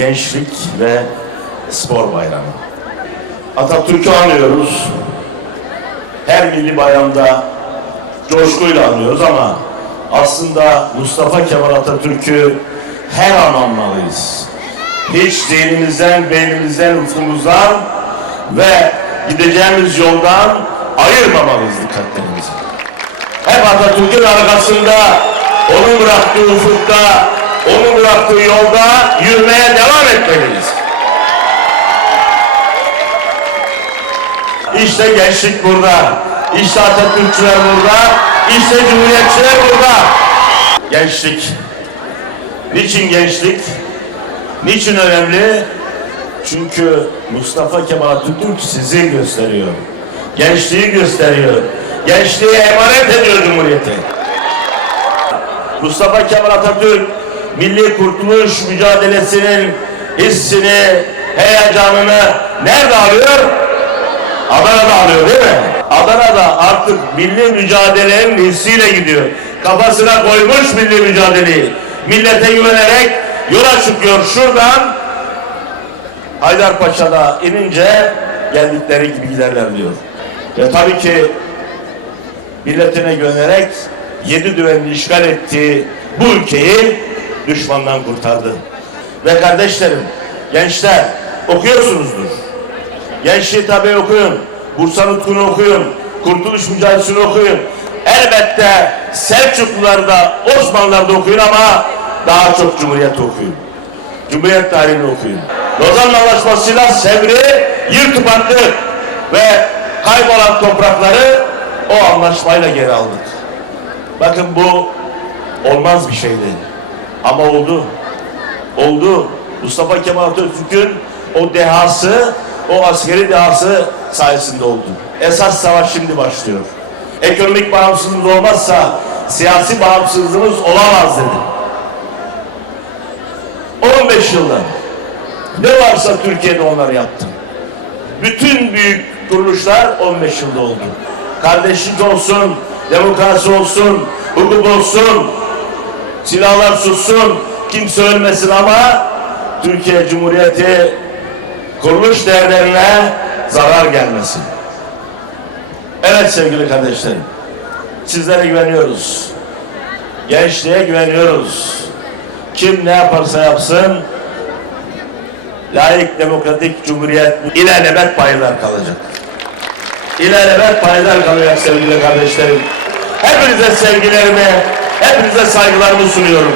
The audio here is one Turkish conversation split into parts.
Gençlik ve Spor Bayramı. Atatürk'ü anıyoruz. Her milli bayramda coşkuyla anıyoruz ama aslında Mustafa Kemal Atatürk'ü her an anmalıyız. Hiç zihnimizden, beynimizden, ufkumuzdan ve gideceğimiz yoldan ayırmamalıyız dikkatlerimizi. Hep Atatürk'ün arkasında, onun bıraktığı ufukta, onun bıraktığı yolda yürümeye devam etmeliyiz. İşte gençlik burada, işte Atatürkçüler burada, işte Cumhuriyetçiler burada. Gençlik. Niçin gençlik? Niçin önemli? Çünkü Mustafa Kemal Atatürk sizi gösteriyor. Gençliği gösteriyor. Gençliğe emanet ediyor Cumhuriyeti. Mustafa Kemal Atatürk milli kurtuluş mücadelesinin hissini, heyecanını nerede alıyor? Adana'da alıyor değil mi? Adana'da artık milli mücadelenin hissiyle gidiyor. Kafasına koymuş milli mücadeleyi. Millete güvenerek yola çıkıyor şuradan. Haydarpaşa'da inince geldikleri gibi giderler diyor. Ve tabii ki milletine güvenerek yedi düvenli işgal ettiği bu ülkeyi düşmandan kurtardı. Ve kardeşlerim, gençler okuyorsunuzdur. Gençliği tabii okuyun. Bursa Nutku'nu okuyun. Kurtuluş Mücadelesi'ni okuyun. Elbette Selçuklularda, Osmanlılar'da okuyun ama daha çok Cumhuriyet okuyun. Cumhuriyet tarihini okuyun. Lozan Anlaşması'yla Sevr'i yırtıp attık ve kaybolan toprakları o anlaşmayla geri aldık. Bakın bu olmaz bir şeydi. Ama oldu. Oldu. Mustafa Kemal Atatürk'ün o dehası, o askeri dehası sayesinde oldu. Esas savaş şimdi başlıyor. Ekonomik bağımsızlığımız olmazsa siyasi bağımsızlığımız olamaz dedi. 15 yılda ne varsa Türkiye'de onları yaptı. Bütün büyük kuruluşlar 15 yılda oldu. Kardeşlik olsun, demokrasi olsun, hukuk olsun, silahlar sussun, kimse ölmesin ama Türkiye Cumhuriyeti kuruluş değerlerine zarar gelmesin. Evet sevgili kardeşlerim, sizlere güveniyoruz. Gençliğe güveniyoruz. Kim ne yaparsa yapsın, layık demokratik cumhuriyet ilelebet paylar kalacak. İlelebet paylar kalacak sevgili kardeşlerim. Hepinize sevgilerimi, hepinize saygılarımı sunuyorum.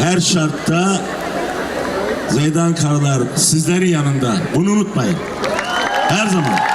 Her şartta Zeydan Karalar sizlerin yanında. Bunu unutmayın. Her zaman.